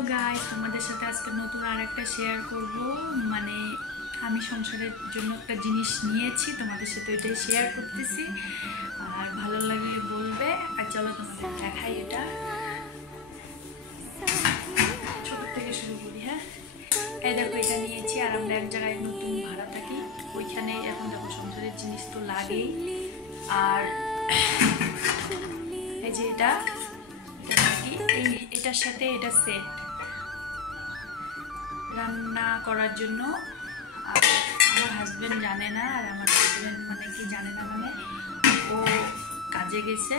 Hello guys, তোমাদের সাথে আজকে নতুন আরেকটা শেয়ার করব। মানে আমি সংসারের জন্য একটা জিনিস নিয়েছি, তোমাদের সাথে ওইটাই শেয়ার করতেছি। আর ভালো লাগলে বলবে। আর চলো তোমাদের দেখাই। এটা ছোট থেকে শুরু করি। হ্যাঁ, এই দেখো, এটা নিয়েছি। আর আমরা এক জায়গায় নতুন ভাড়া থাকি, ওইখানে এখন দেখো সংসারের জিনিস তো লাগেই। আর এই যে এটা কি, এটার সাথে এটা সেট রান্না করার জন্য। আর আমার হাজব্যান্ড জানে না, আর আমার হাজব্যান্ড মানে কি জানে না, মানে ও কাজে গেছে।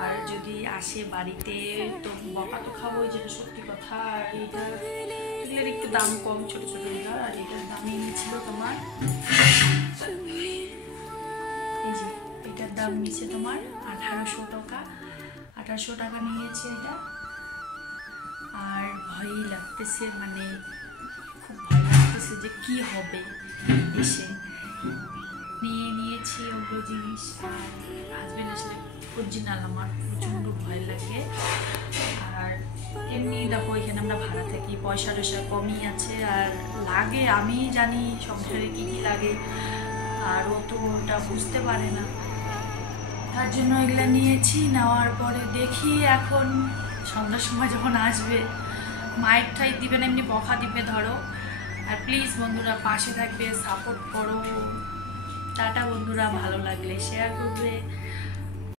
আর যদি আসে বাড়িতে তো বকা তো খাবোই, যেটা সত্যি কথা। আর এটার একটু দাম কম, ছোট ছোট এটার। আর এটার দামই নিয়েছিল তোমার, এই যে এটার দাম নিচ্ছে তোমার 1800 টাকা। 1800 টাকা নিয়েছে এটা। আর ভয়ই লাগতেছে, মানে খুব ভয় লাগতেছে যে কি হবে। এসে নিয়েছি ওগুলো জিনিস। আর হাজব্যান্ড আসলে অরিজিনাল আমার প্রচণ্ড ভয় লাগে। আর এমনি দেখো, এখানে আমরা ভাড়া থাকি, পয়সা টয়সা কমই আছে। আর লাগে, আমি জানি সংসারে কী কী লাগে, আর ও তো ওটা বুঝতে পারে না। তার জন্য এগুলো নিয়েছি। নেওয়ার পরে দেখি এখন সন্ধ্যার সময় যখন আসবে, মাইক ঠাই দিবে না, এমনি বকা দিবে ধরো। আর প্লিজ বন্ধুরা পাশে থাকবে, সাপোর্ট করো। টাটা বন্ধুরা, ভালো লাগলে শেয়ার করবে।